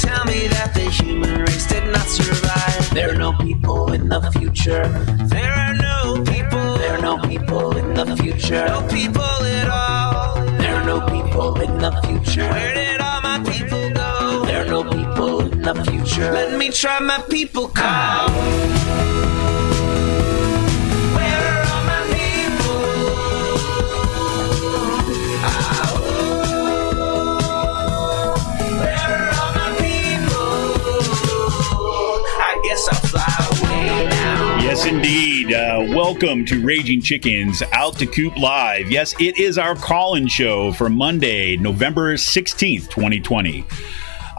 tell me that the human race did not survive. There are no people in the future. There are no people. There are no people in the future. No people at all. There are no people in the future. Where did all my people go? There are no people in the future. Let me try my people call. Where are all my people? Where are all my people? I guess I'll fly away now. Yes, indeed. Welcome to Raging Chickens Out to Coop Live. Yes, it is our call-in show for Monday, November 16th, 2020.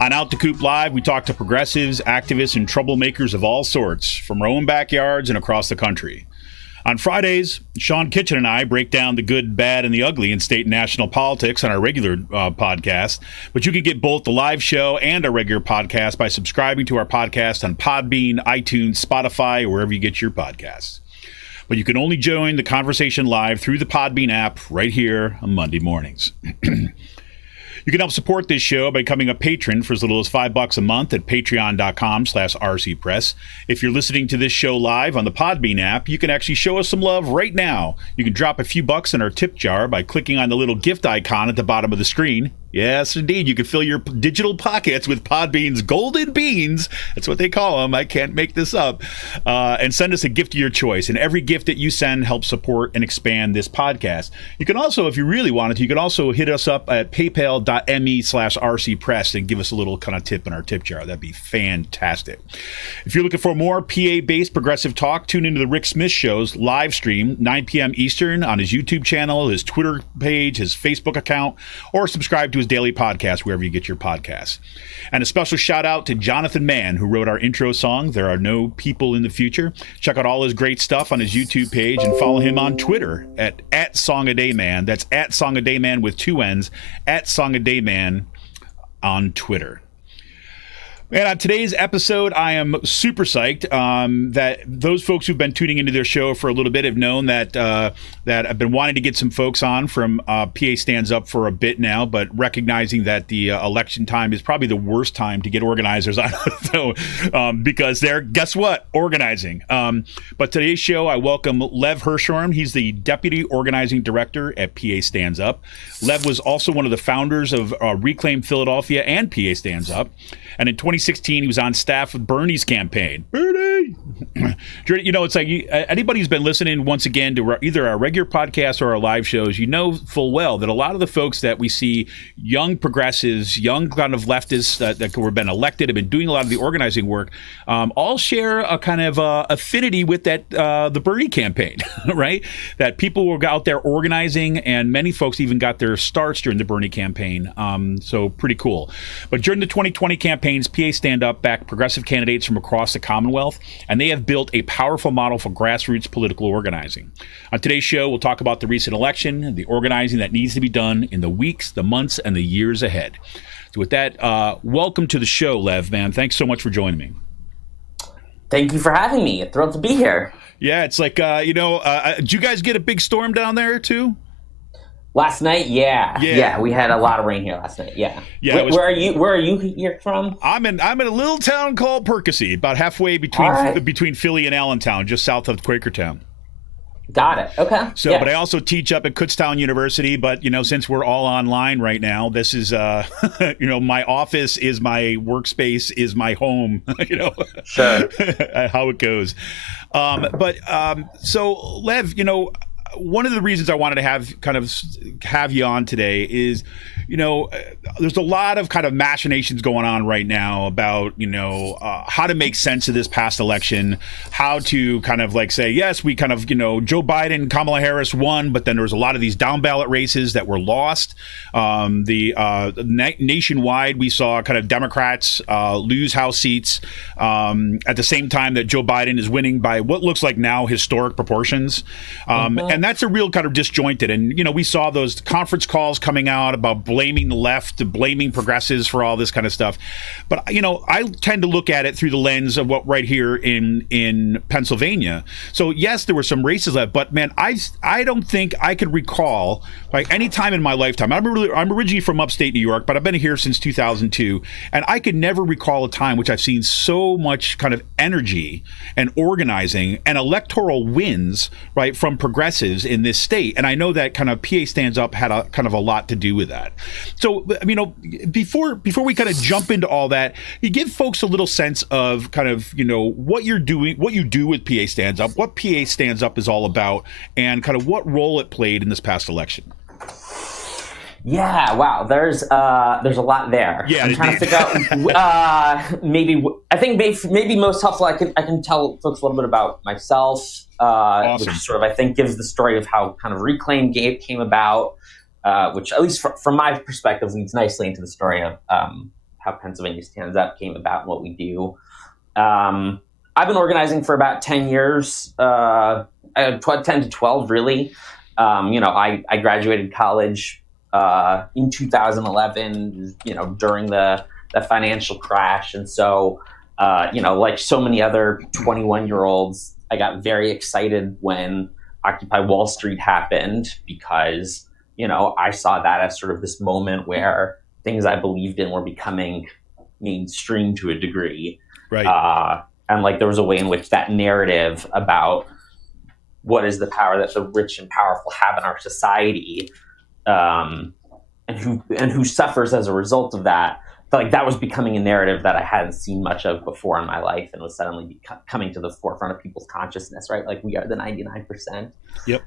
On Out to Coop Live, we talk to progressives, activists, and troublemakers of all sorts from our own backyards and across the country. On Fridays, Sean Kitchen and I break down the good, bad, and the ugly in state and national politics on our regular podcast. But you can get both the live show and our regular podcast by subscribing to our podcast on Podbean, iTunes, Spotify, or wherever you get your podcasts. But you can only join the conversation live through the Podbean app right here on Monday mornings. You can help support this show by becoming a patron for as little as $5 a month at patreon.com/rcpress. If you're listening to this show live on the Podbean app, you can actually show us some love right now. You can drop a few bucks in our tip jar by clicking on the little gift icon at the bottom of the screen. Yes, indeed. You can fill your digital pockets with Podbean's golden beans. That's what they call them. I can't make this up. And send us a gift of your choice. And every gift that you send helps support and expand this podcast. You can also, if you really wanted to, you can also hit us up at paypal.me/rcpress and give us a little kind of tip in our tip jar. That'd be fantastic. If you're looking for more PA-based progressive talk, tune into the Rick Smith Show's live stream, 9 p.m. Eastern on his YouTube channel, his Twitter page, his Facebook account, or subscribe to his daily podcast wherever you get your podcasts. And a special shout out to Jonathan Mann, who wrote our intro song, There Are No People in the Future. Check out all his great stuff on his YouTube page and follow him on Twitter at @SongADayMan. That's @SongADayMan with 2 N's, @SongADayMan on Twitter. And on today's episode, I am super psyched that those folks who've been tuning into their show for a little bit have known that that I've been wanting to get some folks on from PA Stands Up for a bit now, but recognizing that the election time is probably the worst time to get organizers on, so, because they're, guess what, organizing. But today's show, I welcome Lev Hirschhorn. He's the Deputy Organizing Director at PA Stands Up. Lev was also one of the founders of Reclaim Philadelphia and PA Stands Up. And in 2016, he was on staff with Bernie's campaign. Bernie! You know, it's like anybody who's been listening once again to either our regular podcast or our live shows, you know full well that a lot of the folks that we see, young progressives, young kind of leftists that have been elected, have been doing a lot of the organizing work, all share a kind of affinity with that the Bernie campaign, right? That people were out there organizing, and many folks even got their starts during the Bernie campaign. So pretty cool. But during the 2020 campaigns, PA Stand Up backed progressive candidates from across the Commonwealth, and they have built a powerful model for grassroots political organizing. On today's show, we'll talk about the recent election and the organizing that needs to be done in the weeks, the months, and the years ahead. So with that, welcome to the show, Lev, man. Thanks so much for joining me. Thank you for having me. Thrilled to be here. Yeah, it's like, did you guys get a big storm down there too? Last night, yeah, we had a lot of rain here last night. Yeah. Where are you here from? I'm in a little town called Percy, about halfway between Philly and Allentown, just south of Quakertown. Got it. Okay. So, yeah. But I also teach up at Kutztown University. But since we're all online right now, this is my office is my workspace, is my home. Sure. How it goes. So Lev, one of the reasons I wanted to have you on today is, there's a lot of kind of machinations going on right now about, how to make sense of this past election, how to kind of like say, yes, we kind of, Joe Biden, Kamala Harris won, but then there was a lot of these down ballot races that were lost. Nationwide, we saw kind of Democrats lose House seats at the same time that Joe Biden is winning by what looks like now historic proportions. And and that's a real kind of disjointed. And, we saw those conference calls coming out about blaming the left, blaming progressives for all this kind of stuff. But, I tend to look at it through the lens of what right here in Pennsylvania. So, yes, there were some races left, but, man, I don't think I could recall, like, any time in my lifetime. I'm originally from upstate New York, but I've been here since 2002, and I could never recall a time which I've seen so much kind of energy and organizing and electoral wins, right, from progressives in this state. And I know that kind of PA Stands Up had a kind of a lot to do with that. So, before we kind of jump into all that, you give folks a little sense of kind of, what you're doing, what you do with PA Stands Up, what PA Stands Up is all about, and kind of what role it played in this past election. Yeah, wow. There's a lot there. Yeah, I'm trying to figure out maybe most helpful. I can tell folks a little bit about myself, awesome. Which sort of I think gives the story of how kind of Reclaim came about, which at least from my perspective leads nicely into the story of how Pennsylvania Stands Up came about and what we do. I've been organizing for about 10 years, 10 to 12 really. I graduated college in 2011, during the financial crash. And so, like so many other 21-year-olds, I got very excited when Occupy Wall Street happened because, I saw that as sort of this moment where things I believed in were becoming mainstream to a degree. Right. And like there was a way in which that narrative about what is the power that the rich and powerful have in our society, and who suffers as a result of that. I felt like that was becoming a narrative that I hadn't seen much of before in my life, and was suddenly coming to the forefront of people's consciousness. Right, like we are the 99%. Yep.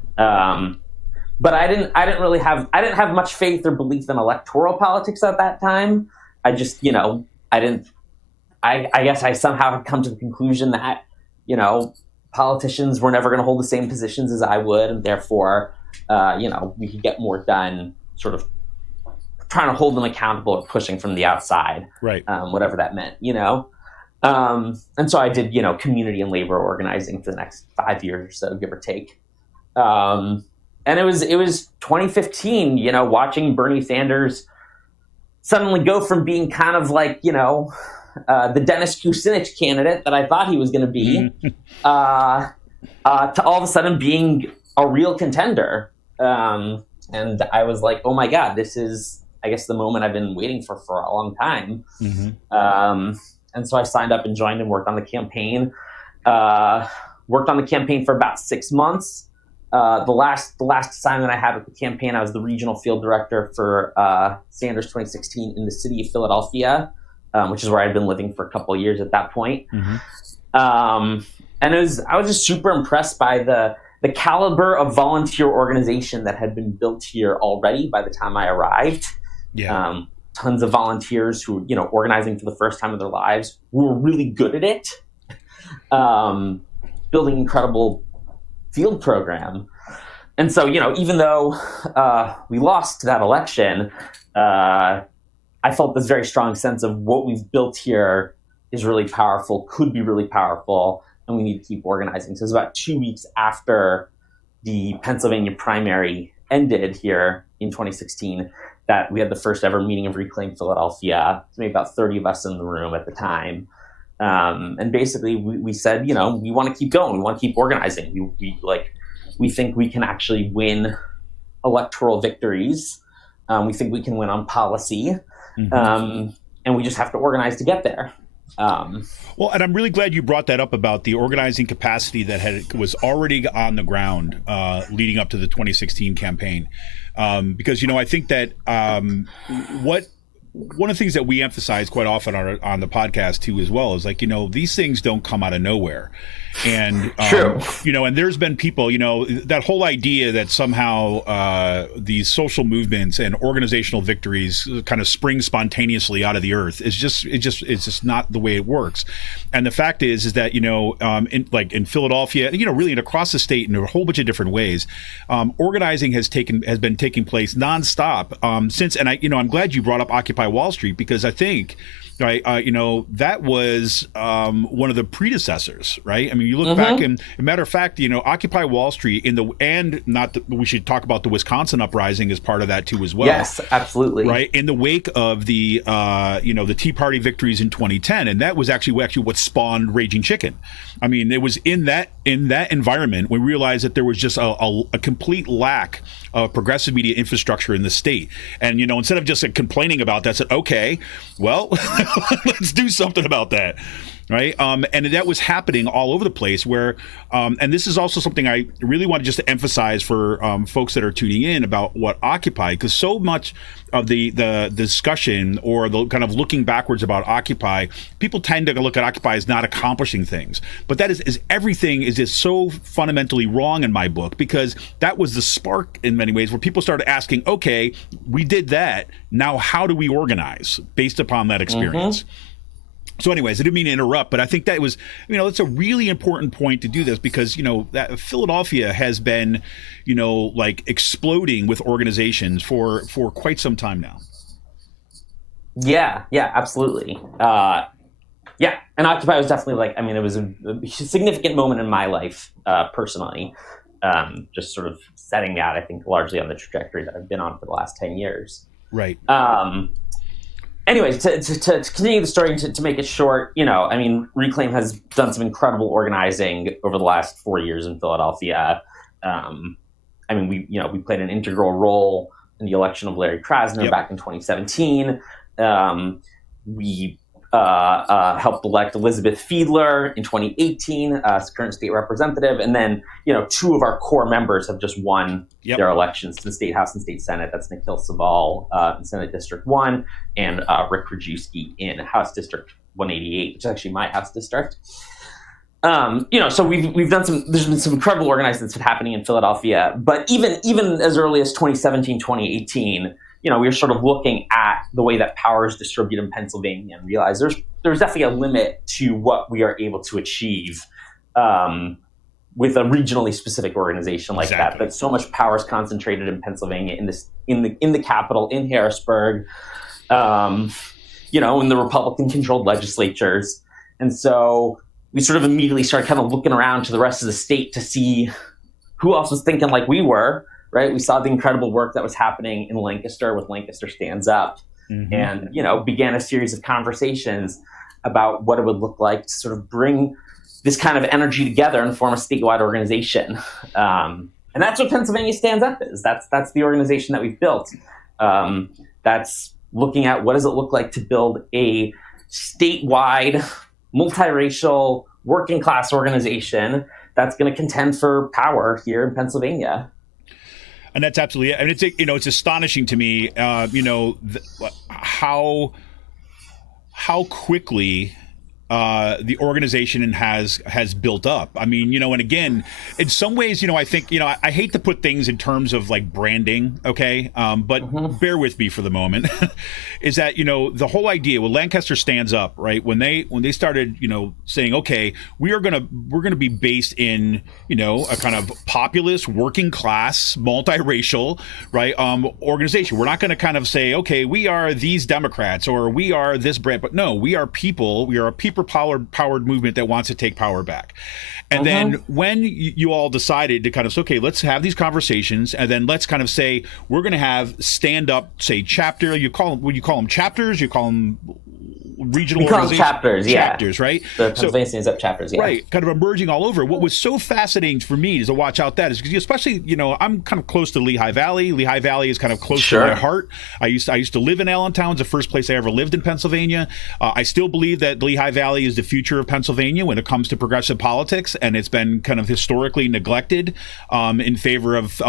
But I didn't have much faith or belief in electoral politics at that time. I just, I guess I somehow had come to the conclusion that, politicians were never going to hold the same positions as I would, and therefore, we could get more done sort of trying to hold them accountable or pushing from the outside, right? Whatever that meant, And so I did, community and labor organizing for the next 5 years or so, give or take. And it was 2015, watching Bernie Sanders suddenly go from being kind of like, the Dennis Kucinich candidate that I thought he was going to be, to all of a sudden being a real contender. And I was like, oh my God, this is, I guess, the moment I've been waiting for a long time. Mm-hmm. And so I signed up and joined and worked on the campaign. Worked on the campaign for about 6 months. The last assignment I had with the campaign, I was the regional field director for Sanders 2016 in the city of Philadelphia, which is where I'd been living for a couple of years at that point. Mm-hmm. And I was just super impressed by the caliber of volunteer organization that had been built here already by the time I arrived. Yeah. Tons of volunteers who, organizing for the first time in their lives, who were really good at it. Building incredible field program. And so, even though we lost that election, I felt this very strong sense of what we've built here is really powerful, could be really powerful, and we need to keep organizing. So it was about 2 weeks after the Pennsylvania primary ended here in 2016 that we had the first ever meeting of Reclaim Philadelphia. There was maybe about 30 of us in the room at the time. And basically we said, we want to keep going. We want to keep organizing. We think we can actually win electoral victories. We think we can win on policy. Mm-hmm. And we just have to organize to get there. Well, and I'm really glad you brought that up about the organizing capacity that was already on the ground leading up to the 2016 campaign. Because, I think that one of the things that we emphasize quite often on the podcast too, as well, is these things don't come out of nowhere. And, True. And there's been people, that whole idea that somehow these social movements and organizational victories kind of spring spontaneously out of the earth it's just not the way it works. And the fact is that, in Philadelphia, really across the state in a whole bunch of different ways, organizing has been taking place nonstop since, and I'm glad you brought up Occupy Occupy Wall Street, because I think, right, that was one of the predecessors, right? I mean, you look back, and a matter of fact, Occupy Wall Street we should talk about the Wisconsin uprising as part of that too as well. Yes, absolutely. Right, in the wake of the the Tea Party victories in 2010, and that was actually what spawned Raging Chicken. I mean, it was in that environment we realized that there was just a complete lack of progressive media infrastructure in the state, and instead of just complaining about that, said, okay, well, let's do something about that. Right. And that was happening all over the place where and this is also something I really want just to emphasize for folks that are tuning in about what Occupy, because so much of the discussion or the kind of looking backwards about Occupy, people tend to look at Occupy as not accomplishing things. But that is everything is just so fundamentally wrong in my book, because that was the spark in many ways where people started asking, OK, we did that. Now, how do we organize based upon that experience? So anyways, I didn't mean to interrupt, but I think that was, that's a really important point to do this, because, that Philadelphia has been, exploding with organizations for quite some time now. Yeah, absolutely. And Occupy was definitely it was a significant moment in my life, personally, just sort of setting out, I think, largely on the trajectory that I've been on for the last 10 years. Right. Anyways, to continue the story, to make it short, Reclaim has done some incredible organizing over the last 4 years in Philadelphia. We played an integral role in the election of Larry Krasner back in 2017. We helped elect Elizabeth Fiedler in 2018 as current state representative. And then, two of our core members have just won their elections to the State House and State Senate. That's Nikhil Saval in Senate District 1 and Rick Krajewski in House District 188, which is actually my House district. So we've done there's been some incredible organizing that's been happening in Philadelphia. But even as early as 2017, 2018, we were sort of looking at the way that power is distributed in Pennsylvania and realized there's definitely a limit to what we are able to achieve with a regionally specific organization like that. But so much power is concentrated in Pennsylvania, in the capital, in Harrisburg, in the Republican-controlled legislatures. And so we sort of immediately started kind of looking around to the rest of the state to see who else was thinking like we were. Right, we saw the incredible work that was happening in Lancaster with Lancaster Stands Up, and began a series of conversations about what it would look like to sort of bring this kind of energy together and form a statewide organization. And that's what Pennsylvania Stands Up is. That's the organization that we've built. That's looking at what does it look like to build a statewide, multiracial, working class organization that's going to contend for power here in Pennsylvania. And that's absolutely it. I mean, it's astonishing to me, how quickly the organization has built up. I mean, and again, in some ways, I think, I hate to put things in terms of like branding, okay, but bear with me for the moment. Is that the whole idea when Lancaster Stands Up, right? When they started, saying, okay, we're gonna be based in a kind of populist, working class, multiracial, right, organization. We're not going to kind of say, okay, we are these Democrats or we are this brand, but no, we are people. We are a people-powered movement that wants to take power back. And then when you all decided to kind of say, okay, let's have these conversations, and then let's kind of say we're going to have stand-up, say, chapter. Would you call them chapters? You call them regional organizations? Chapters, yeah. Chapters, right? The Pennsylvania Stands Up chapters, yeah. Right, kind of emerging all over. What was so fascinating for me is to watch out that is because especially, I'm kind of close to Lehigh Valley. Lehigh Valley is kind of close to my heart. I used to live in Allentown. It's the first place I ever lived in Pennsylvania. I still believe that Lehigh Valley is the future of Pennsylvania when it comes to progressive politics, and it's been kind of historically neglected in favor of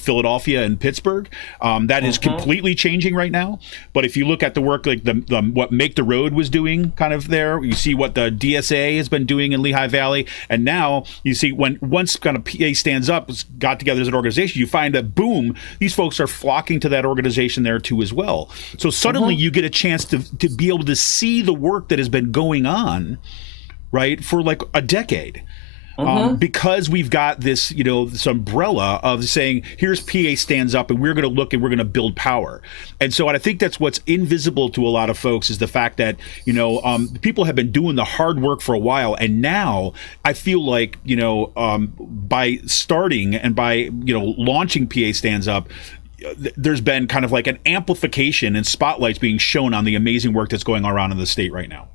Philadelphia and Pittsburgh. That is completely changing right now. But if you look at the work like the what Make the Road was doing kind of there, you see what the DSA has been doing in Lehigh Valley, and now you see once kind of PA Stands Up got together as an organization, you find that boom, these folks are flocking to that organization there too as well. So suddenly you get a chance to be able to see the work that has been going on, right, for like a decade. because we've got this, this umbrella of saying, here's PA stands up and we're going to look and we're going to build power. And so I think that's what's invisible to a lot of folks is the fact that, people have been doing the hard work for a while. And now I feel like, by starting and by, launching PA stands up, there's been kind of like an amplification and spotlights being shown on the amazing work that's going on around in the state right now.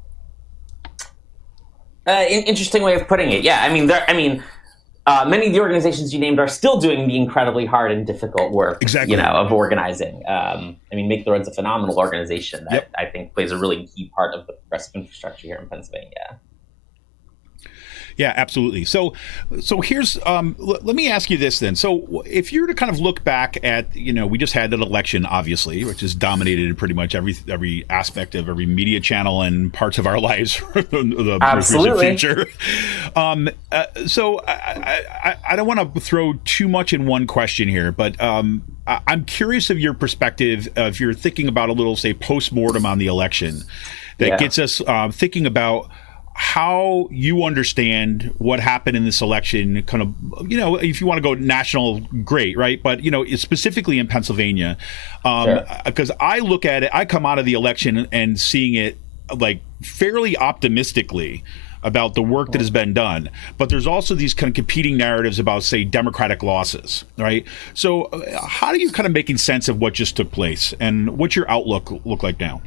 Interesting way of putting it. Yeah, many of the organizations you named are still doing the incredibly hard and difficult work, of organizing. Make the Roads a phenomenal organization that I think plays a really key part of the progressive infrastructure here in Pennsylvania. Yeah, absolutely. So here's let me ask you this then. So if you were to kind of look back at, we just had an election, obviously, which has dominated pretty much every aspect of every media channel and parts of our lives for the absolutely future. So I don't want to throw too much in one question here, but I'm curious of your perspective if you're thinking about a little, say, post-mortem on the election that gets us thinking about how you understand what happened in this election, kind of, if you want to go national, great, right? But, specifically in Pennsylvania, because I look at it, I come out of the election and seeing it like fairly optimistically about the work that has been done. But there's also these kind of competing narratives about, say, Democratic losses, right? So how are you kind of making sense of what just took place and what's your outlook look like now?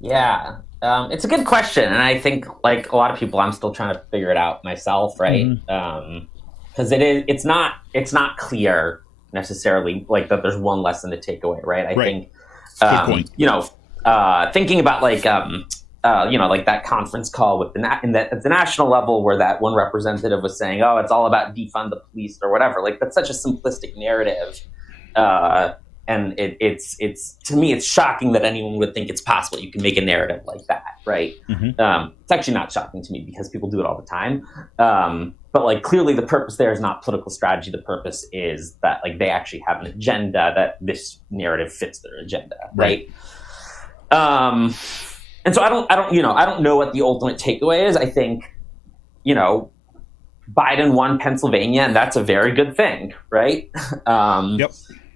Yeah. It's a good question, and I think, like a lot of people, I'm still trying to figure it out myself, right? Because it's not clear necessarily, like, that there's one lesson to take away, right? I think, thinking about like that conference call with at the national level where that one representative was saying, "Oh, it's all about defund the police" or whatever. Like, that's such a simplistic narrative. And it's to me, it's shocking that anyone would think it's possible you can make a narrative like that, right? It's actually not shocking to me because people do it all the time. But like, clearly the purpose there is not political strategy. The purpose is that, like, they actually have an agenda that this narrative fits their agenda, right? And so I don't know what the ultimate takeaway is. I think, Biden won Pennsylvania, and that's a very good thing, right?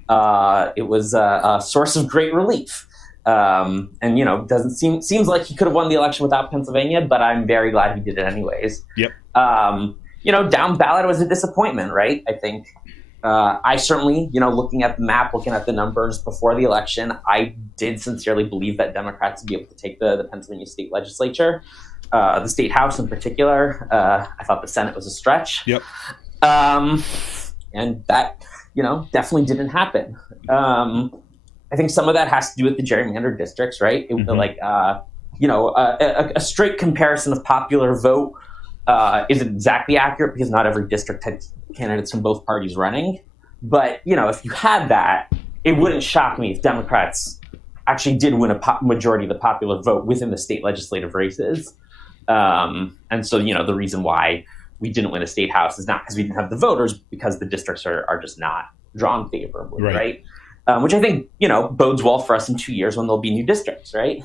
It was a source of great relief. And, seems like he could have won the election without Pennsylvania, but I'm very glad he did it anyways. Down ballot was a disappointment, right? I think I certainly, looking at the map, looking at the numbers before the election, I did sincerely believe that Democrats would be able to take the Pennsylvania state legislature, the state house in particular. I thought the Senate was a stretch. And that, definitely didn't happen. I think some of that has to do with the gerrymandered districts, right? A straight comparison of popular vote isn't exactly accurate because not every district had candidates from both parties running. But, if you had that, it wouldn't shock me if Democrats actually did win a majority of the popular vote within the state legislative races. And so, the reason why we didn't win a state house is not because we didn't have the voters, because the districts are just not drawn favorably, right? Which I think, bodes well for us in 2 years when there'll be new districts, right?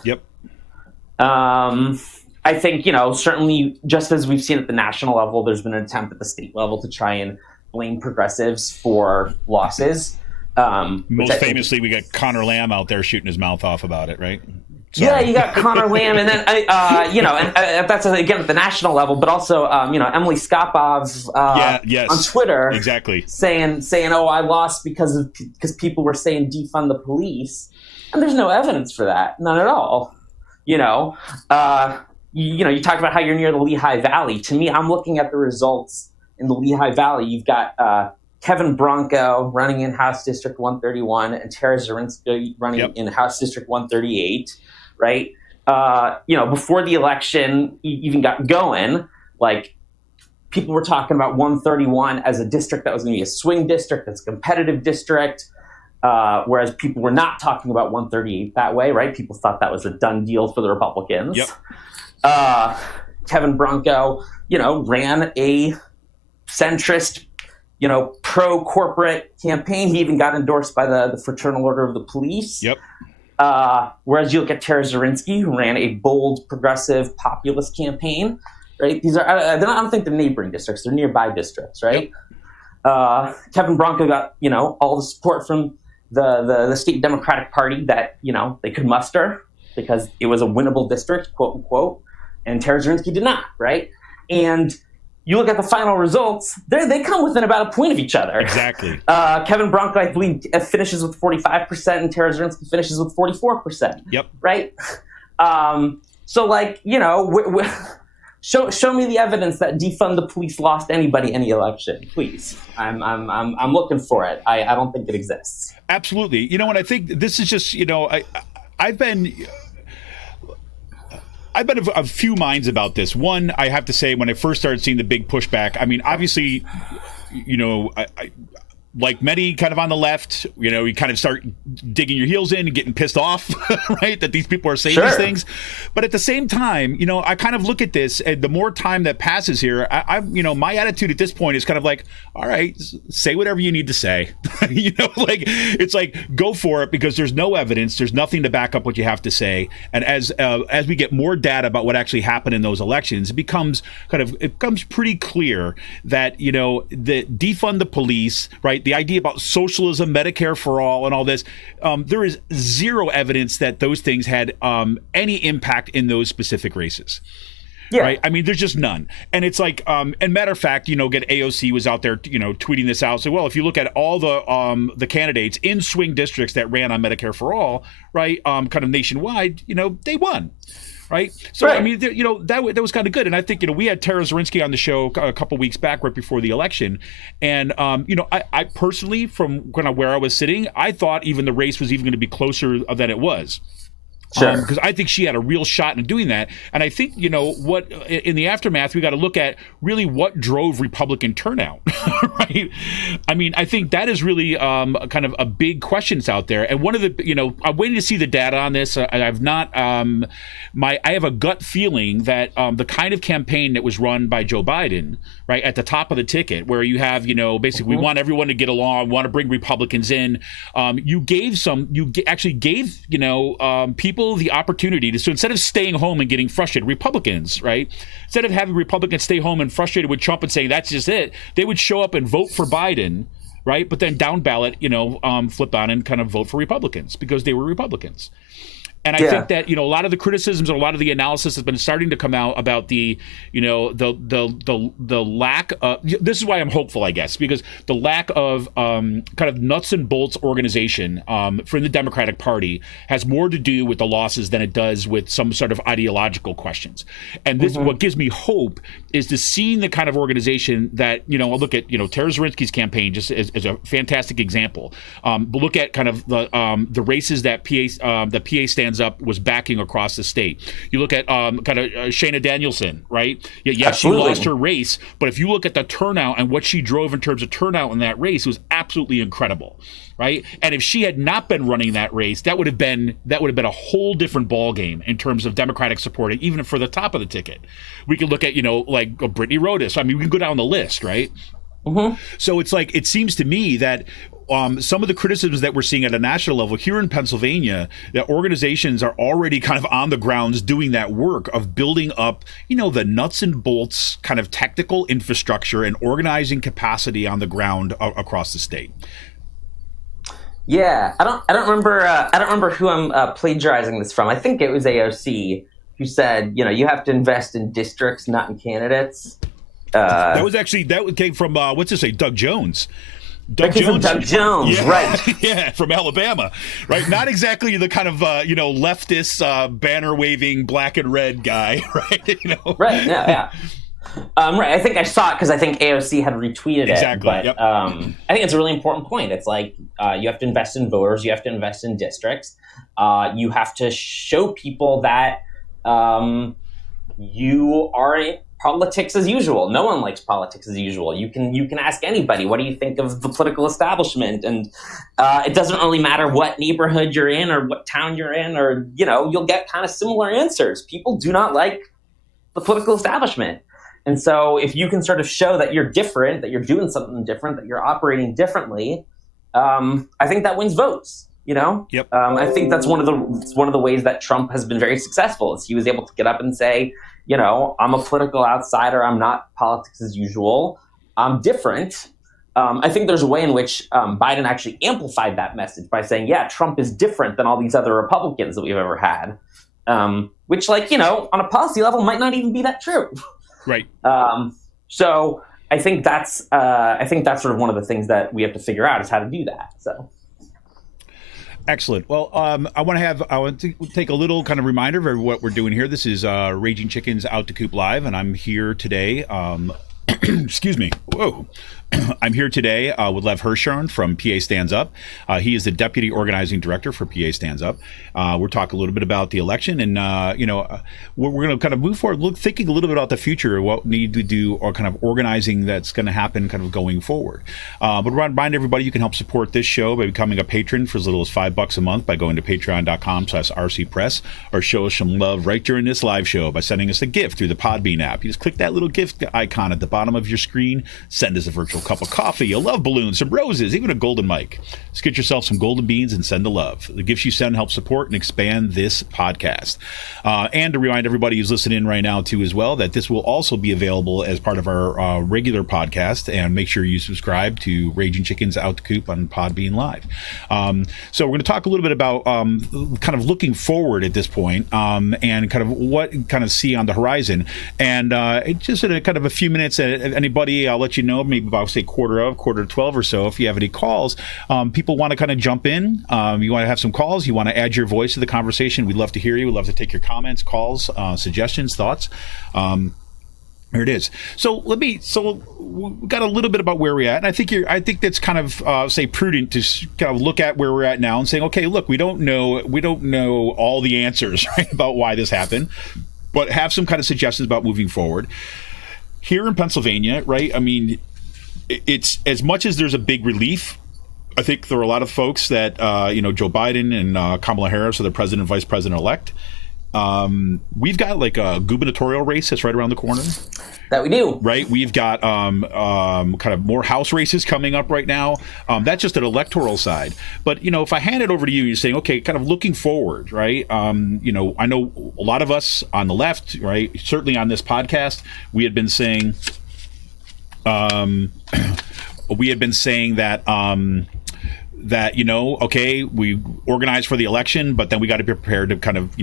I think, certainly just as we've seen at the national level, there's been an attempt at the state level to try and blame progressives for losses. Most famously, we got Connor Lamb out there shooting his mouth off about it, right? Sorry. Yeah, you got Connor Lamb, and then that's again at the national level, but also Emily Skopov on Twitter, saying, "Oh, I lost because people were saying defund the police," and there's no evidence for that, none at all. You talked about how you're near the Lehigh Valley. To me, I'm looking at the results in the Lehigh Valley. You've got Kevin Bronco running in House District 131 and Tara Zirinsky running in House District 138. Right? Before the election even got going, like, people were talking about 131 as a district that was going to be a swing district, that's a competitive district, whereas people were not talking about 138 that way, right? People thought that was a done deal for the Republicans. Kevin Bronco, ran a centrist, pro-corporate campaign. He even got endorsed by the Fraternal Order of the Police. Whereas you look at Tara Zirinsky, who ran a bold, progressive, populist campaign, right? These are, I don't think they're neighboring districts, they're nearby districts, right? Kevin Bronco got, all the support from the state Democratic Party that, they could muster because it was a winnable district, quote unquote, and Tara Zirinsky did not, right? And you look at the final results, they come within about a point of each other. Exactly. Kevin Bronco, I believe, finishes with 45%, and Tara Zirinsky finishes with 44%. Yep. Right? So, show me the evidence that defund the police lost anybody any election, please. I'm looking for it. I don't think it exists. Absolutely. And I think this is just, I've been of a few minds about this. One, I have to say, when I first started seeing the big pushback, I mean, obviously, I like many kind of on the left, you kind of start digging your heels in and getting pissed off, right? That these people are saying these things. But at the same time, I kind of look at this, and the more time that passes here, my attitude at this point is kind of like, all right, say whatever you need to say. It's like, go for it, because there's no evidence. There's nothing to back up what you have to say. And as we get more data about what actually happened in those elections, it becomes pretty clear that, the defund the police, right? The idea about socialism, Medicare for all, and all this, there is zero evidence that those things had any impact in those specific races. Yeah. Right? I mean, there's just none. And it's like, and matter of fact, AOC was out there, tweeting this out. So, well, if you look at all the candidates in swing districts that ran on Medicare for all, right, kind of nationwide, they won. Right. So, right. I mean, that was kind of good. And I think, we had Tara Zirinsky on the show a couple weeks back right before the election. And, I personally, from kind of where I was sitting, I thought even the race was even going to be closer than it was. Sure. Because I think she had a real shot in doing that. And I think, what in the aftermath, we got to look at really what drove Republican turnout, right? I mean, I think that is really kind of a big questions out there. And one of the, I'm waiting to see the data on this. I've not, I have a gut feeling that the kind of campaign that was run by Joe Biden, right, at the top of the ticket, where you have, basically we want everyone to get along, want to bring Republicans in. You actually gave, people the opportunity to, so instead of staying home and getting frustrated, Republicans, right, instead of having Republicans stay home and frustrated with Trump and saying that's just it, they would show up and vote for Biden, right, but then down ballot, flip on and kind of vote for Republicans because they were Republicans. And I think that, a lot of the criticisms and a lot of the analysis has been starting to come out about the lack of, this is why I'm hopeful, I guess, because the lack of kind of nuts and bolts organization for the Democratic Party has more to do with the losses than it does with some sort of ideological questions. And this, what gives me hope is to see the kind of organization that, I'll look at, Tara Zirinsky's campaign just as a fantastic example. But look at kind of the races that PA stands up was backing across the state. You look at kind of Shayna Danielson, right? Yeah, she lost her race, but if you look at the turnout and what she drove in terms of turnout in that race, it was absolutely incredible, right? And if she had not been running that race, that would have been a whole different ball game in terms of Democratic support, even for the top of the ticket. We could look at like Brittany Rodas. I mean, we can go down the list, right? So it's like, it seems to me that some of the criticisms that we're seeing at a national level here in Pennsylvania, that organizations are already kind of on the grounds doing that work of building up, the nuts and bolts kind of technical infrastructure and organizing capacity on the ground across the state. Yeah, I don't remember who I'm plagiarizing this from. I think it was AOC who said, you have to invest in districts, not in candidates. That came from Doug Jones. Doug Jones, right? Yeah, from Alabama, right? Not exactly the kind of leftist banner waving black and red guy, right? Right? Yeah. Right. I think I saw it because I think AOC had retweeted it. Exactly. But yep. I think it's a really important point. It's like you have to invest in voters, you have to invest in districts, you have to show people that you aren't politics as usual. No one likes politics as usual. You can ask anybody, what do you think of the political establishment? And it doesn't really matter what neighborhood you're in or what town you're in, or, you'll get kind of similar answers. People do not like the political establishment. And so if you can sort of show that you're different, that you're doing something different, that you're operating differently, I think that wins votes. You know, Yep. I think that's one of the ways that Trump has been very successful is he was able to get up and say, you know, I'm a political outsider. I'm not politics as usual. I'm different. I think there's a way in which Biden actually amplified that message by saying, yeah, Trump is different than all these other Republicans that we've ever had, which, like, you know, on a policy level might not even be that true. Right. So I think that's sort of one of the things that we have to figure out is how to do that. So. Excellent. Well, I want to take a little kind of reminder of what we're doing here. This is Raging Chickens Out to Coop Live, and I'm here today. Excuse me. Whoa. I'm here today with Lev Hirschhorn from PA Stands Up. He is the Deputy Organizing Director for PA Stands Up. We're talking a little bit about the election, and we're going to kind of move forward, thinking a little bit about the future, of what we need to do, or kind of organizing that's going to happen kind of going forward. But remind everybody you can help support this show by becoming a patron for as little as $5 a month by going to patreon.com/rcpress, or show us some love right during this live show by sending us a gift through the Podbean app. You just click that little gift icon at the bottom of your screen, send us a virtual cup of coffee, a love balloon, some roses, even a golden mic. Just get yourself some golden beans and send the love. The gifts you send help support and expand this podcast. And to remind everybody who's listening in right now too as well, that this will also be available as part of our regular podcast, and make sure you subscribe to Raging Chickens Out the Coop on Podbean Live. So we're going to talk a little bit about kind of looking forward at this point, and kind of what kind of see on the horizon. And just in a kind of a few minutes, anybody, I'll let you know, maybe about say quarter to 12 or so, if you have any calls, people want to kind of jump in, you want to have some calls, you want to add your voice to the conversation, we'd love to hear you. We'd love to take your comments, calls, suggestions, thoughts. There it is. So we got a little bit about where we're at, and I think that's kind of say prudent to kind of look at where we're at now and saying, okay, look, we don't know all the answers, right, about why this happened, but have some kind of suggestions about moving forward. Here in Pennsylvania, right? I mean, it's as much as there's a big relief. I think there are a lot of folks that Joe Biden and Kamala Harris are the president and vice president elect. We've got like a gubernatorial race that's right around the corner. That we do. Right. We've got kind of more House races coming up right now. That's just an electoral side. But, if I hand it over to you, you're saying, okay, kind of looking forward, right? I know a lot of us on the left, right, certainly on this podcast, we had been saying that okay, we organized for the election, but then we got to be prepared to kind of,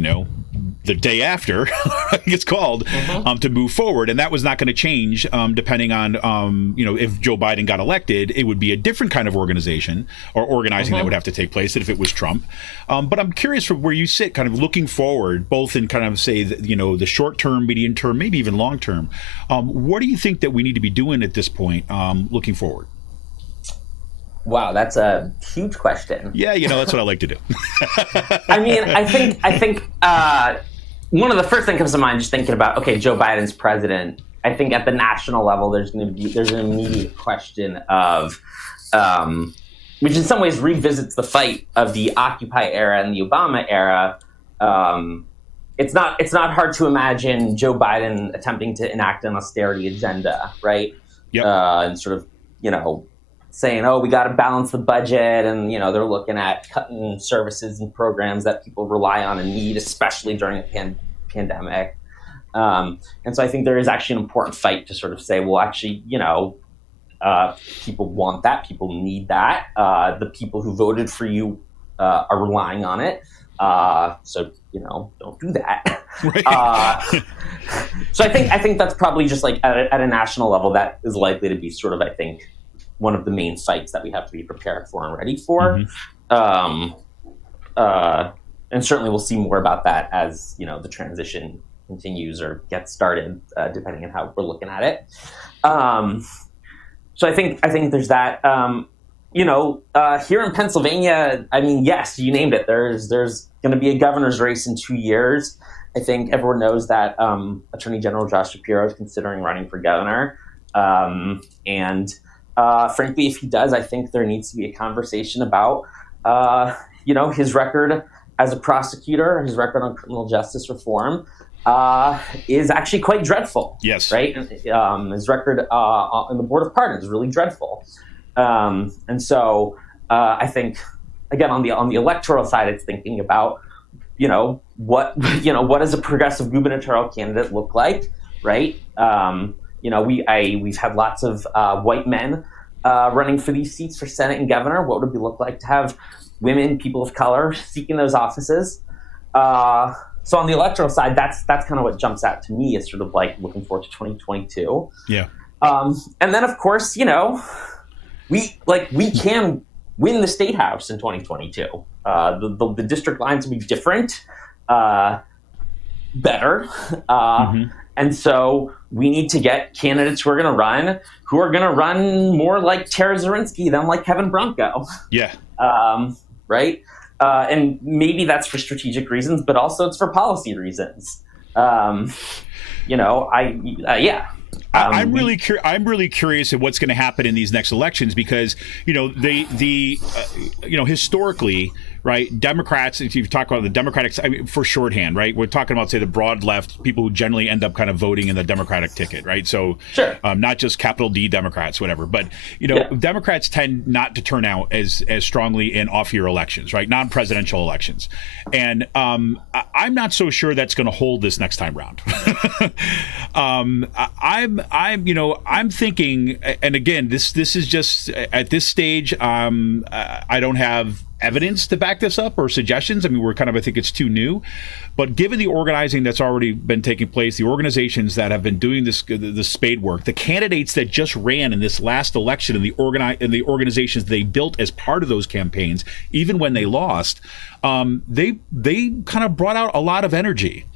the day after, I think it's called, to move forward. And that was not going to change depending on, if Joe Biden got elected, it would be a different kind of organization or organizing that would have to take place than if it was Trump. But I'm curious from where you sit, kind of looking forward, both in kind of say, the short term, medium term, maybe even long term. What do you think that we need to be doing at this point looking forward? Wow, that's a huge question. Yeah, that's what I like to do. I mean, I think one of the first things comes to mind just thinking about, okay, Joe Biden's president. I think at the national level, there's an immediate question of, which in some ways revisits the fight of the Occupy era and the Obama era. It's not hard to imagine Joe Biden attempting to enact an austerity agenda, right? Yep. And sort of, saying, oh, we got to balance the budget. And, they're looking at cutting services and programs that people rely on and need, especially during a pandemic. And so I think there is actually an important fight to sort of say, well, actually, people want that. People need that. The people who voted for you are relying on it. So, don't do that. Right. So I think that's probably just like at a national level, that is likely to be sort of, I think, one of the main fights that we have to be prepared for and ready for. And certainly we'll see more about that as, the transition continues or gets started, depending on how we're looking at it. So I think there's that. Here in Pennsylvania, I mean, yes, you named it. There's going to be a governor's race in 2 years. I think everyone knows that Attorney General Josh Shapiro is considering running for governor. Frankly, if he does, I think there needs to be a conversation about, his record as a prosecutor, his record on criminal justice reform is actually quite dreadful. Yes. Right? His record in the Board of Pardons is really dreadful. And so I think, again, on the electoral side, it's thinking about, what does a progressive gubernatorial candidate look like, right? We've had lots of white men running for these seats for Senate and governor. What would it look like to have women, people of color seeking those offices? So on the electoral side, that's kind of what jumps out to me as sort of like looking forward to 2022. Yeah. And then of course, we can win the state house in 2022. The district lines will be different, better. And so we need to get candidates who are going to run more like Tara Zorinsky than like Kevin Bronco. Yeah. Right. And maybe that's for strategic reasons, but also it's for policy reasons. I'm really curious at what's going to happen in these next elections because historically, right, Democrats, if you talk about the Democratic, for shorthand, right, we're talking about, say, the broad left, people who generally end up kind of voting in the Democratic ticket, right? So sure. Not just capital D Democrats, whatever, but Democrats tend not to turn out as strongly in off-year elections, right, non-presidential elections, and I'm not so sure that's going to hold this next time round. I'm thinking, and again, this is just at this stage, I don't have evidence to back this up or suggestions. I mean, I think it's too new. But given the organizing that's already been taking place, the organizations that have been doing the spade work, the candidates that just ran in this last election and the organizations they built as part of those campaigns, even when they lost, they kind of brought out a lot of energy.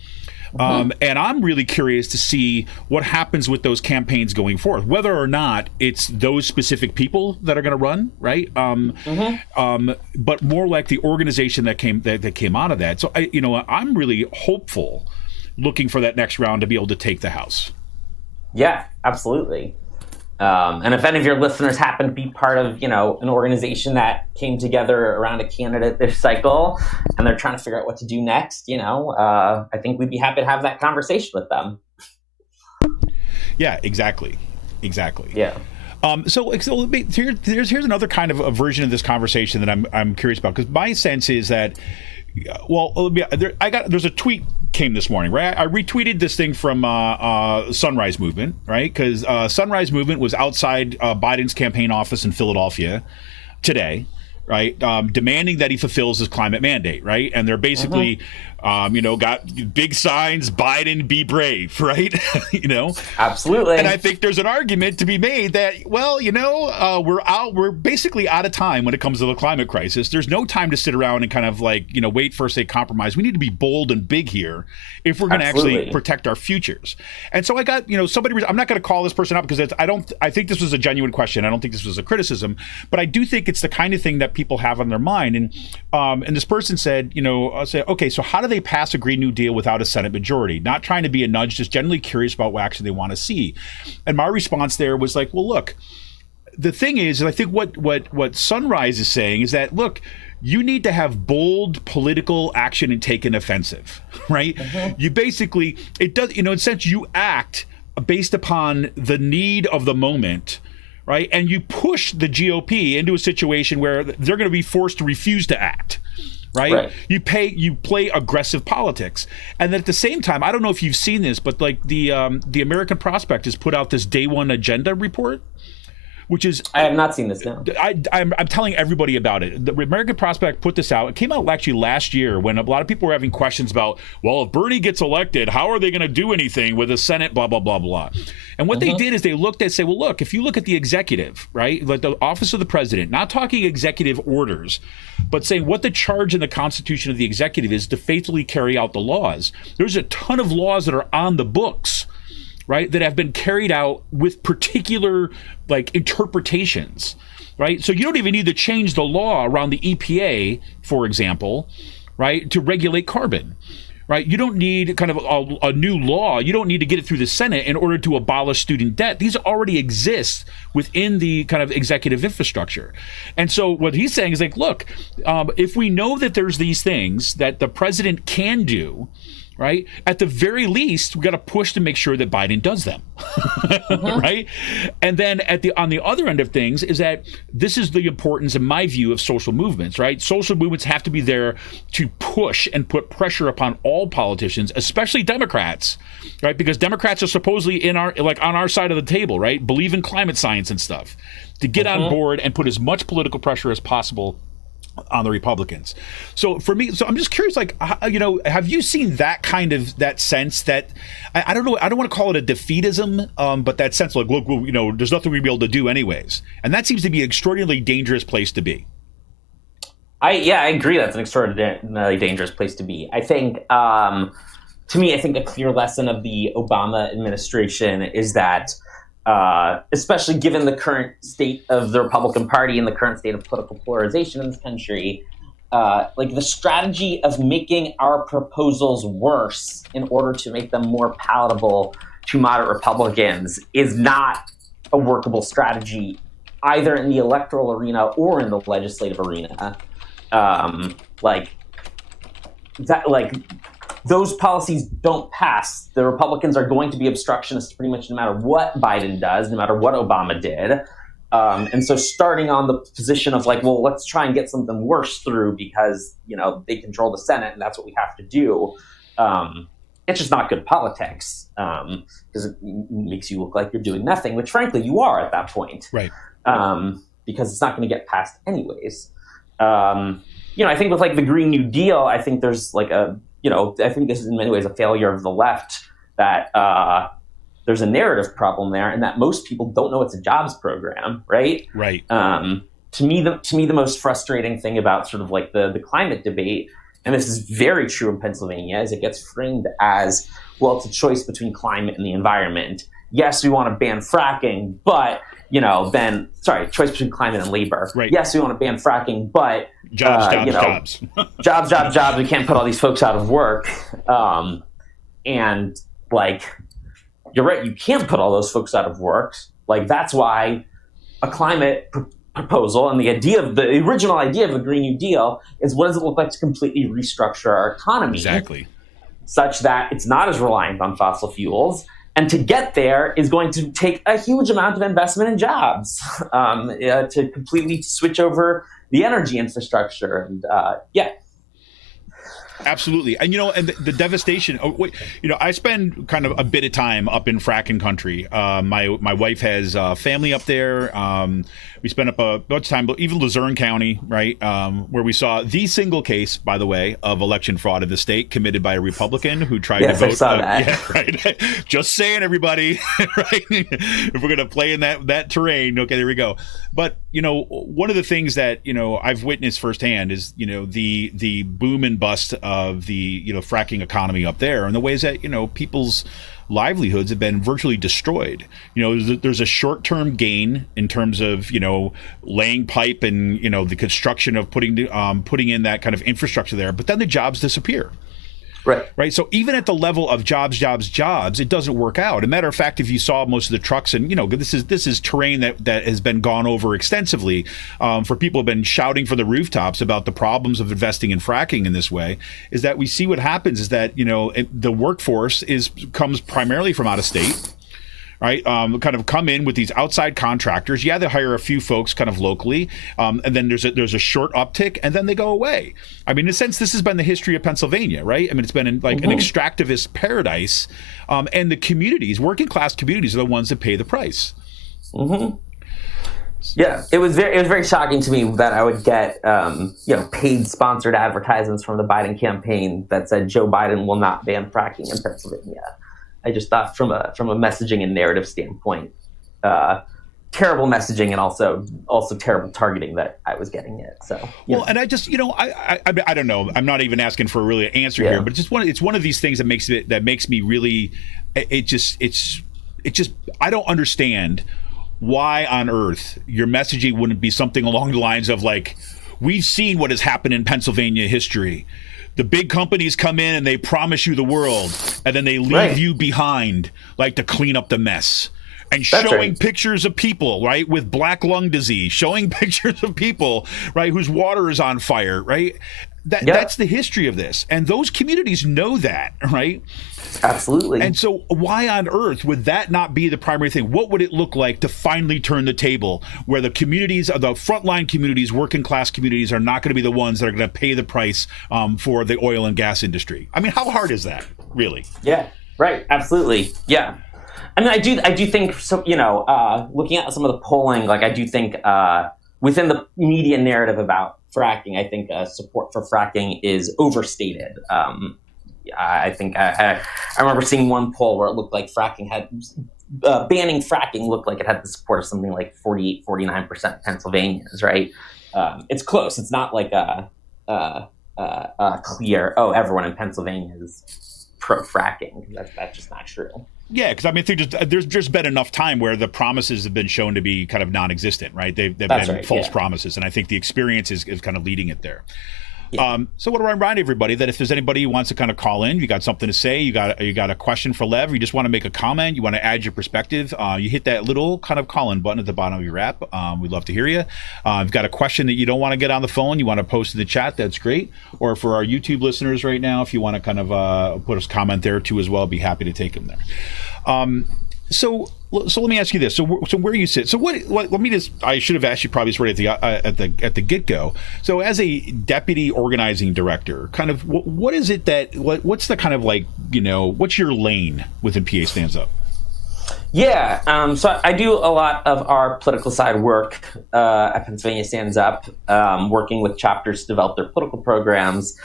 And I'm really curious to see what happens with those campaigns going forth, whether or not it's those specific people that are going to run, right? But more like the organization that came out of that. So I'm really hopeful, looking for that next round to be able to take the House. Yeah, absolutely. And if any of your listeners happen to be part of, an organization that came together around a candidate this cycle and they're trying to figure out what to do next, I think we'd be happy to have that conversation with them. Yeah, exactly. Yeah. So here's another kind of a version of this conversation that I'm curious about, because my sense is that, there's a tweet came this morning, right? I retweeted this thing from Sunrise Movement, right? Because Sunrise Movement was outside Biden's campaign office in Philadelphia today, right? Demanding that he fulfills his climate mandate, right? And they're basically, got big signs, Biden, be brave, right? Absolutely. And I think there's an argument to be made that, we're basically out of time when it comes to the climate crisis. There's no time to sit around and kind of wait for, say, compromise. We need to be bold and big here if we're going to actually protect our futures. And so I got, somebody, I'm not going to call this person up because I think this was a genuine question. I don't think this was a criticism, but I do think it's the kind of thing that people have on their mind. And this person said, okay, so how do they pass a Green New Deal without a Senate majority? Not trying to be a nudge, just generally curious about what actually they want to see. And my response there was like, well, look, the thing is, and I think what Sunrise is saying is that, look, you need to have bold political action and take an offensive, right? You basically, it does, in a sense, you act based upon the need of the moment, right? And you push the GOP into a situation where they're going to be forced to refuse to act. Right? You play aggressive politics, and then at the same time, I don't know if you've seen this, but like the American Prospect has put out this Day One Agenda report, which is I have not seen this now. I'm telling everybody about it. The American Prospect put this out. It came out actually last year when a lot of people were having questions about, well, if Bernie gets elected, how are they going to do anything with the Senate, blah, blah, blah, blah. And what they did is they looked at, say, well, look, if you look at the executive, right, like the office of the president, not talking executive orders, but saying what the charge in the Constitution of the executive is to faithfully carry out the laws. There's a ton of laws that are on the books, right, that have been carried out with particular interpretations, right? So you don't even need to change the law around the EPA, for example, right, to regulate carbon, right? You don't need kind of a new law. You don't need to get it through the Senate in order to abolish student debt. These already exist within the kind of executive infrastructure. And so what he's saying is like, look, if we know that there's these things that the president can do, right? At the very least, we got to push to make sure that Biden does them, right? And then on the other end of things is that this is the importance, in my view, of social movements, right? Social movements have to be there to push and put pressure upon all politicians, especially Democrats, right? Because Democrats are supposedly on our side of the table, right? Believe in climate science and stuff, to get on board and put as much political pressure as possible on the Republicans. So for me, I'm just curious, like, have you seen that kind of, that sense that, I don't know, I don't want to call it a defeatism, but that sense like, look, there's nothing we'll be able to do anyways. And that seems to be an extraordinarily dangerous place to be. I agree. That's an extraordinarily dangerous place to be. I think, to me, I think a clear lesson of the Obama administration is that, especially given the current state of the Republican Party and the current state of political polarization in this country, like the strategy of making our proposals worse in order to make them more palatable to moderate Republicans is not a workable strategy, either in the electoral arena or in the legislative arena. Those policies don't pass. The Republicans are going to be obstructionists pretty much no matter what Biden does, no matter what Obama did. And so starting on the position of like, well, let's try and get something worse through because, they control the Senate and that's what we have to do. It's just not good politics because it makes you look like you're doing nothing, which frankly you are at that point. Right. Because it's not going to get passed anyways. I think with like the Green New Deal, I think there's like I think this is in many ways a failure of the left that there's a narrative problem there and that most people don't know it's a jobs program, right? Right. To me, the most frustrating thing about sort of like the climate debate, and this is very true in Pennsylvania, is it gets framed as, well, it's a choice between climate and the environment. Yes, we want to ban fracking, but choice between climate and labor. Right. Yes, we want to ban fracking, but jobs. jobs. We can't put all these folks out of work. And like, you're right, you can't put all those folks out of work. Like, that's why a climate proposal and the original idea of the Green New Deal is, what does it look like to completely restructure our economy? Exactly. Such that it's not as reliant on fossil fuels. And to get there is going to take a huge amount of investment in jobs to completely switch over the energy infrastructure. And Absolutely. And, and the devastation. I spend kind of a bit of time up in fracking country. My wife has family up there. We spent up a bunch of time, but even Luzerne County, right, where we saw the single case, by the way, of election fraud in the state committed by a Republican who tried to vote. I saw that. Yeah, right. Just saying, everybody, right? If we're going to play in that terrain, okay, there we go. But, one of the things that, I've witnessed firsthand is, the boom and bust of the, fracking economy up there, and the ways that, people's livelihoods have been virtually destroyed. There's a short-term gain in terms of, laying pipe and, the construction of putting in that kind of infrastructure there, but then the jobs disappear. Right. So even at the level of jobs, it doesn't work out. As a matter of fact, if you saw most of the trucks, and this is terrain that has been gone over extensively, for people who have been shouting from the rooftops about the problems of investing in fracking in this way, is that we see what happens is that the workforce comes primarily from out of state. Right, kind of come in with these outside contractors. Yeah, they hire a few folks kind of locally, and then there's a short uptick, and then they go away. I mean, in a sense, this has been the history of Pennsylvania, right? I mean, it's been an extractivist paradise, and the communities, working class communities, are the ones that pay the price. Mm-hmm. Yeah, it was very shocking to me that I would get paid sponsored advertisements from the Biden campaign that said Joe Biden will not ban fracking in Pennsylvania. I just thought from a messaging and narrative standpoint, terrible messaging and also terrible targeting that I was getting it. So and I just I don't know. I'm not even asking for a really answer here, but it's one of these things that makes me really it's I don't understand why on earth your messaging wouldn't be something along the lines of like, we've seen what has happened in Pennsylvania history. The big companies come in and they promise you the world, and then they leave you behind, like to clean up the mess. And showing pictures of people, right, with black lung disease, showing pictures of people, right, whose water is on fire, right? That's the history of this. And those communities know that, right? Absolutely. And so why on earth would that not be the primary thing? What would it look like to finally turn the table where the communities, the frontline communities, working class communities are not going to be the ones that are going to pay the price for the oil and gas industry? I mean, how hard is that, really? Yeah, right. Absolutely. Yeah. I mean, I do think, so, looking at some of the polling, like I do think within the media narrative about fracking, I think support for fracking is overstated. I think I remember seeing one poll where it looked like fracking had banning fracking looked like it had the support of something like 48, 49% of Pennsylvanians, right? It's close. It's not like a clear, everyone in Pennsylvania is pro fracking. That's just not true. Yeah, because I mean, there's just been enough time where the promises have been shown to be kind of non-existent, right? They've been right, false promises, and I think the experience is kind of leading it there. Yeah. So what do I remind everybody that if there's anybody who wants to kind of call in, you got something to say, you got a question for Lev, you just want to make a comment, you want to add your perspective, you hit that little kind of call-in button at the bottom of your app. We'd love to hear you. If you've got a question that you don't want to get on the phone, you want to post in the chat, that's great. Or for our YouTube listeners right now, if you want to kind of put a comment there too as well, I'd be happy to take them there. So let me ask you this. So where you sit. So let me just. I should have asked you probably right at the get go. So as a deputy organizing director, kind of what is it that what's the kind of like what's your lane within PA Stands Up? Yeah, so I do a lot of our political side work at Pennsylvania Stands Up, working with chapters to develop their political programs,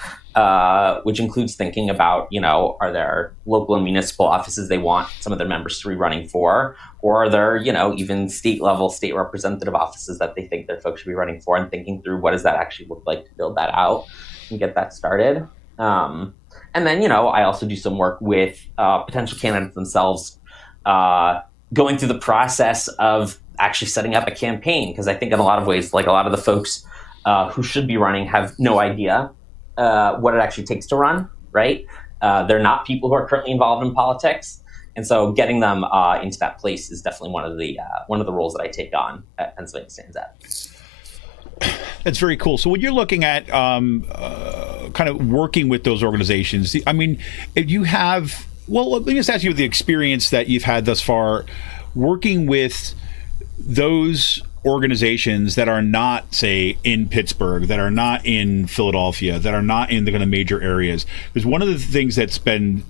which includes thinking about, are there local and municipal offices they want some of their members to be running for, or are there, even state representative offices that they think their folks should be running for, and thinking through what does that actually look like to build that out and get that started. And then, I also do some work with potential candidates themselves, going through the process of actually setting up a campaign, because I think in a lot of ways, like a lot of the folks who should be running have no idea what it actually takes to run, right? They're not people who are currently involved in politics, and so getting them into that place is definitely one of the roles that I take on at Pennsylvania Stands Up. That's very cool. So when you're looking at kind of working with those organizations, I mean, if you have. Well, let me just ask you the experience that you've had thus far working with those organizations that are not, say, in Pittsburgh, that are not in Philadelphia, that are not in the kind of major areas. Because one of the things that's been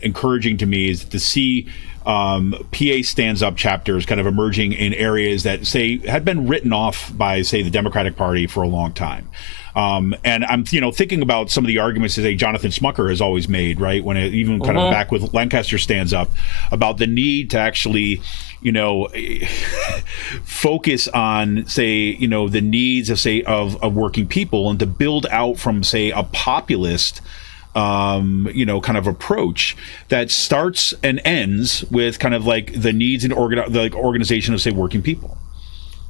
encouraging to me is to see PA Stands Up chapters kind of emerging in areas that, say, had been written off by, say, the Democratic Party for a long time. And I'm, thinking about some of the arguments that Jonathan Smucker has always made, right? When it even kind of back with Lancaster Stands Up about the need to actually, focus on, say, the needs of, say, of working people, and to build out from, say, a populist, kind of approach that starts and ends with kind of like the needs and the organization of, say, working people.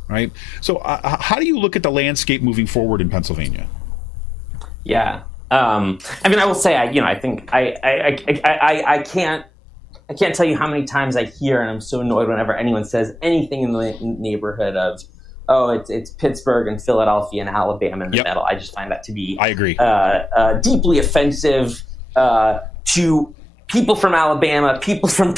Right. So how do you look at the landscape moving forward in Pennsylvania? Yeah. I mean, I will say, I think I can't tell you how many times I hear, and I'm so annoyed whenever anyone says anything in the neighborhood of, it's Pittsburgh and Philadelphia and Alabama in the middle. I just find that to be, I agree, deeply offensive to people from Alabama, people from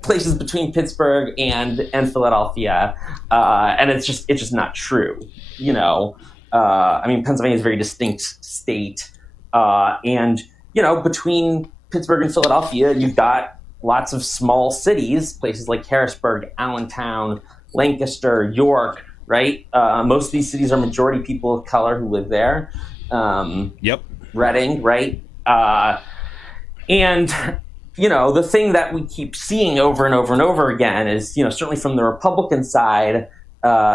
places between Pittsburgh and Philadelphia, and it's just not true. I mean, Pennsylvania is a very distinct state, and between Pittsburgh and Philadelphia, you've got lots of small cities, places like Harrisburg, Allentown, Lancaster, York. Right, most of these cities are majority people of color who live there. Reading, right, and the thing that we keep seeing over and over and over again is, certainly from the Republican side,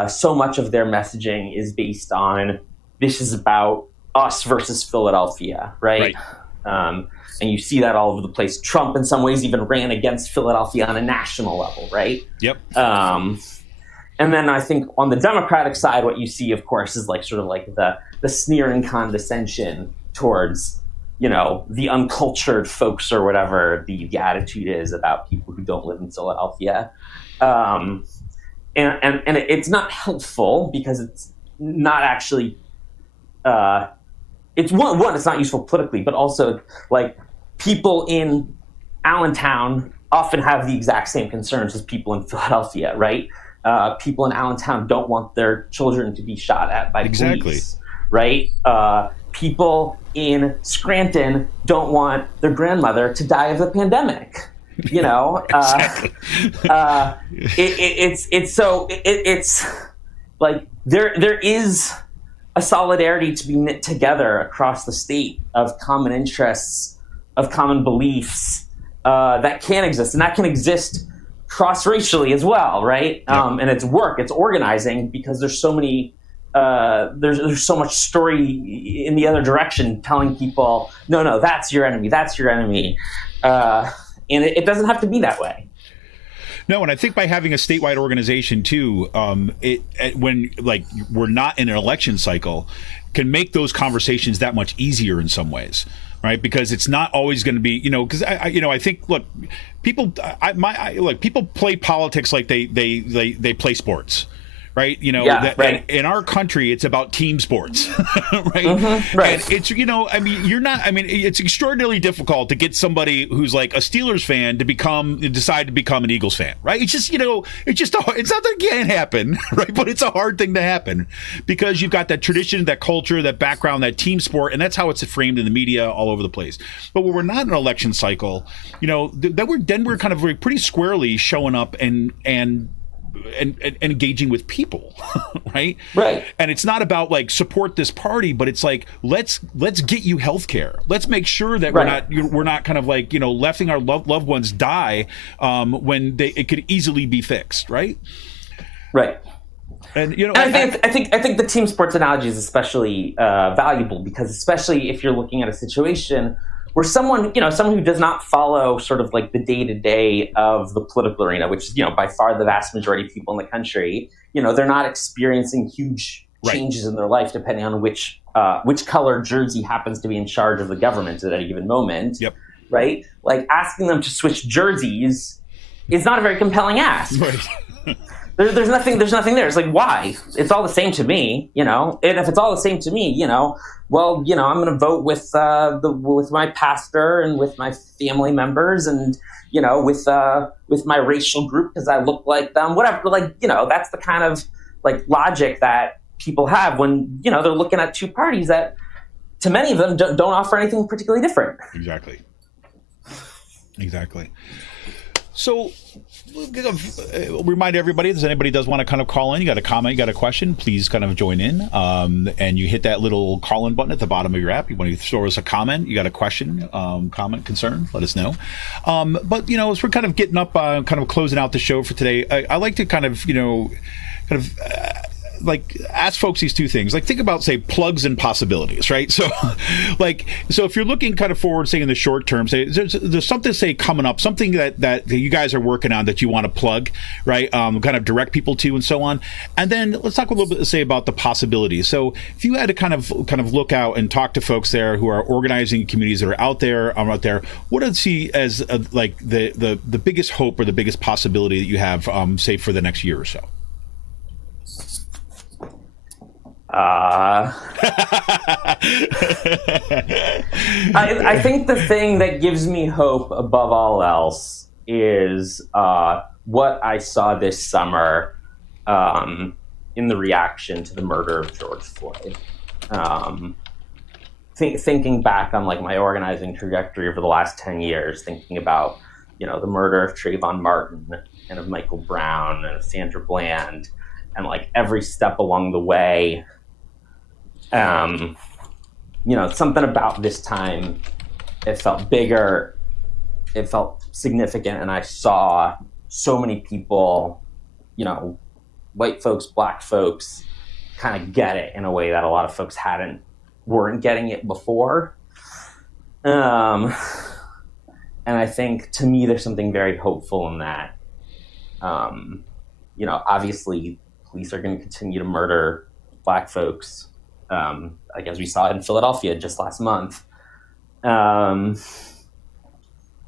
so much of their messaging is based on this is about us versus Philadelphia, right? And you see that all over the place. Trump, in some ways, even ran against Philadelphia on a national level, right? And then I think on the Democratic side, what you see, of course, is like sort of like the sneer and condescension towards the uncultured folks or whatever the attitude is about people who don't live in Philadelphia. And it's not helpful because it's not actually it's it's not useful politically, but also like people in Allentown often have the exact same concerns as people in Philadelphia, right? People in Allentown don't want their children to be shot at by police, right? People in Scranton don't want their grandmother to die of the pandemic. You know, it's like there is a solidarity to be knit together across the state of common interests, of common beliefs that can exist, and that can exist cross-racially as well, right? And it's organizing, because there's so many. There's so much story in the other direction telling people, no, that's your enemy, and it doesn't have to be that way. No, and I think by having a statewide organization too, when like we're not in an election cycle, can make those conversations that much easier in some ways, right? Because it's not always going to be, because I think, look, people play politics like they play sports. Right, right. In our country, it's about team sports, right? Mm-hmm, right. And it's it's extraordinarily difficult to get somebody who's like a Steelers fan to decide to become an Eagles fan, right? It's just it's not that it can't happen, right? But it's a hard thing to happen because you've got that tradition, that culture, that background, that team sport, and that's how it's framed in the media all over the place. But when we're not in an election cycle, then we're kind of pretty squarely showing up and engaging with people, right? Right. And it's not about like support this party, but it's like let's get you health care. Let's make sure that we're not kind of like letting our loved ones die when it could easily be fixed, right? Right. And I think the team sports analogy is especially valuable, because especially if you're looking at a situation where someone who does not follow sort of like the day-to-day of the political arena, which is, by far the vast majority of people in the country, they're not experiencing huge changes in their life depending on which color jersey happens to be in charge of the government at any given moment. Yep. Right? Like asking them to switch jerseys is not a very compelling ask. Right. There's nothing there. It's like, why? It's all the same to me, and if it's all the same to me, I'm going to vote with my pastor and with my family members and, with my racial group because I look like them, whatever. Like, that's the kind of like logic that people have when, they're looking at two parties that to many of them don't offer anything particularly different. Exactly. So, remind everybody, if anybody does want to kind of call in, you got a comment, you got a question, please kind of join in. And you hit that little call-in button at the bottom of your app. You want to throw us a comment, you got a question, comment, concern, let us know. But, as we're kind of getting up, kind of closing out the show for today, I like to kind of, like ask folks these two things. Like think about, say, plugs and possibilities, right? So if you're looking kind of forward, say in the short term, say there's something, say, coming up, something that you guys are working on that you want to plug, right? Kind of direct people to and so on. And then let's talk a little bit, say, about the possibilities. So if you had to kind of look out and talk to folks there who are organizing communities that are out there, what do you see as like the biggest hope or the biggest possibility that you have, say, for the next year or so? I think the thing that gives me hope above all else is what I saw this summer in the reaction to the murder of George Floyd. Thinking back on like my organizing trajectory over the last 10 years, thinking about the murder of Trayvon Martin and of Michael Brown and of Sandra Bland, and like every step along the way. Something about this time, it felt bigger, it felt significant, and I saw so many people, white folks, black folks, kind of get it in a way that a lot of folks weren't getting it before. And I think, to me, there's something very hopeful in that. Obviously, police are going to continue to murder black folks. Like as we saw in Philadelphia just last month. But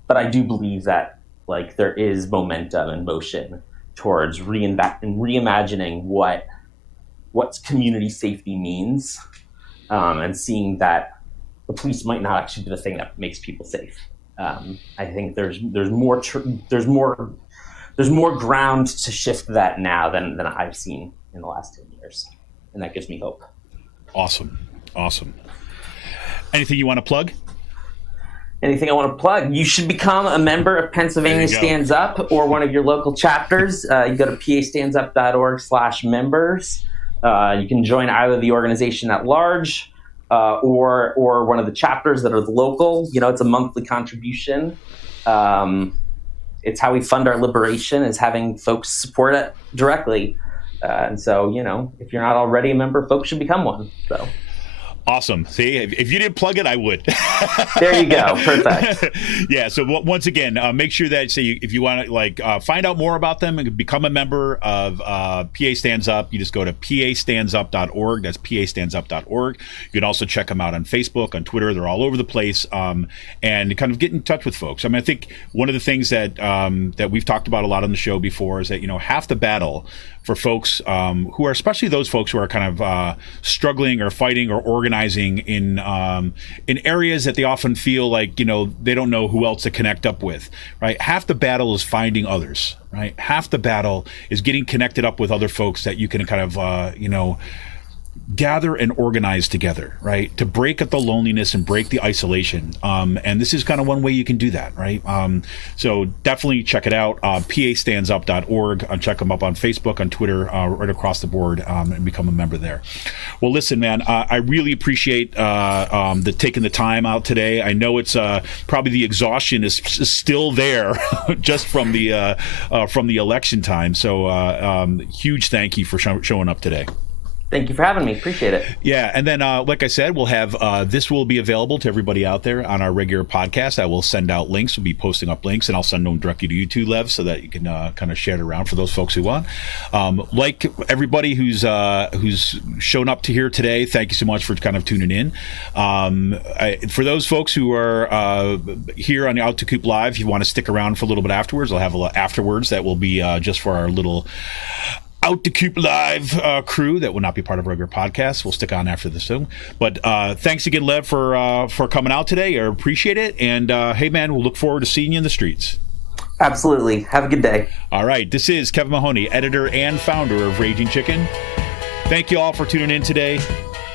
I do believe that like there is momentum and motion towards reimagining what community safety means, and seeing that the police might not actually be the thing that makes people safe. I think there's more ground to shift that now than I've seen in the last 10 years, and that gives me hope. Awesome. Anything you want to plug? Anything I want to plug? You should become a member of Pennsylvania Stands Up or one of your local chapters. You go to pastandsup.org/members. You can join either the organization at large or one of the chapters that are local. It's a monthly contribution. It's how we fund our liberation, is having folks support it directly. And so, if you're not already a member, folks should become one. So. Awesome. See, if you didn't plug it, I would. There you go. Perfect. Yeah. So once again, make sure that if you want to find out more about them and become a member of PA Stands Up, you just go to pastandsup.org. That's pastandsup.org. You can also check them out on Facebook, on Twitter. They're all over the place, and kind of get in touch with folks. I mean, I think one of the things that that we've talked about a lot on the show before is that half the battle for folks who are, especially those folks who are kind of struggling or fighting or organizing in areas that they often feel like they don't know who else to connect up with, right? Half the battle is finding others, right? Half the battle is getting connected up with other folks that you can kind of gather and organize together, right? To break up the loneliness and break the isolation. And this is kind of one way you can do that, right? So definitely check it out. pastandsup.org. Check them up on Facebook, on Twitter, right across the board, and become a member there. Well, listen, man, I really appreciate taking the time out today. I know it's probably the exhaustion is still there just from the election time. So huge thank you for showing up today. Thank you for having me. Appreciate it. Yeah. And then, like I said, we'll have this will be available to everybody out there on our regular podcast. I will send out links. We'll be posting up links, and I'll send them directly to you too, Lev, so that you can kind of share it around for those folks who want. Like everybody who's shown up to here today, thank you so much for kind of tuning in. For those folks who are here on the Out to Coop Live, if you want to stick around for a little bit afterwards, I'll have a little afterwards that will be just for our little Out to Coop Live crew that will not be part of a regular podcast. We'll stick on after this too. But thanks again, Lev, for coming out today. I appreciate it. And hey, man, we'll look forward to seeing you in the streets. Absolutely. Have a good day. All right. This is Kevin Mahoney, editor and founder of Raging Chicken. Thank you all for tuning in today.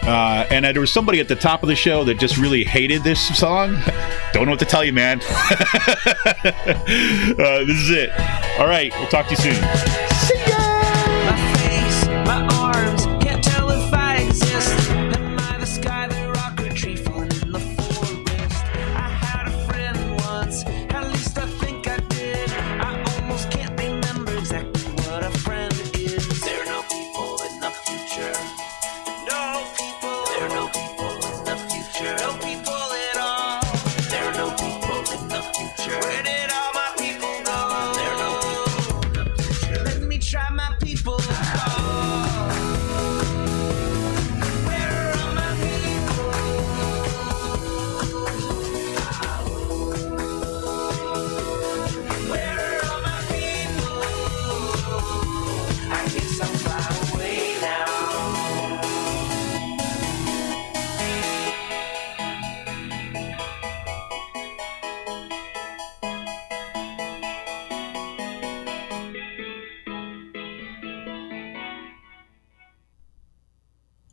And there was somebody at the top of the show that just really hated this song. Don't know what to tell you, man. This is it. All right. We'll talk to you soon. See ya! My face, my arms, can't tell if I exist. Am I the sky, the rock, or tree falling in the forest? I had a friend once, at least I think I did. I almost can't remember exactly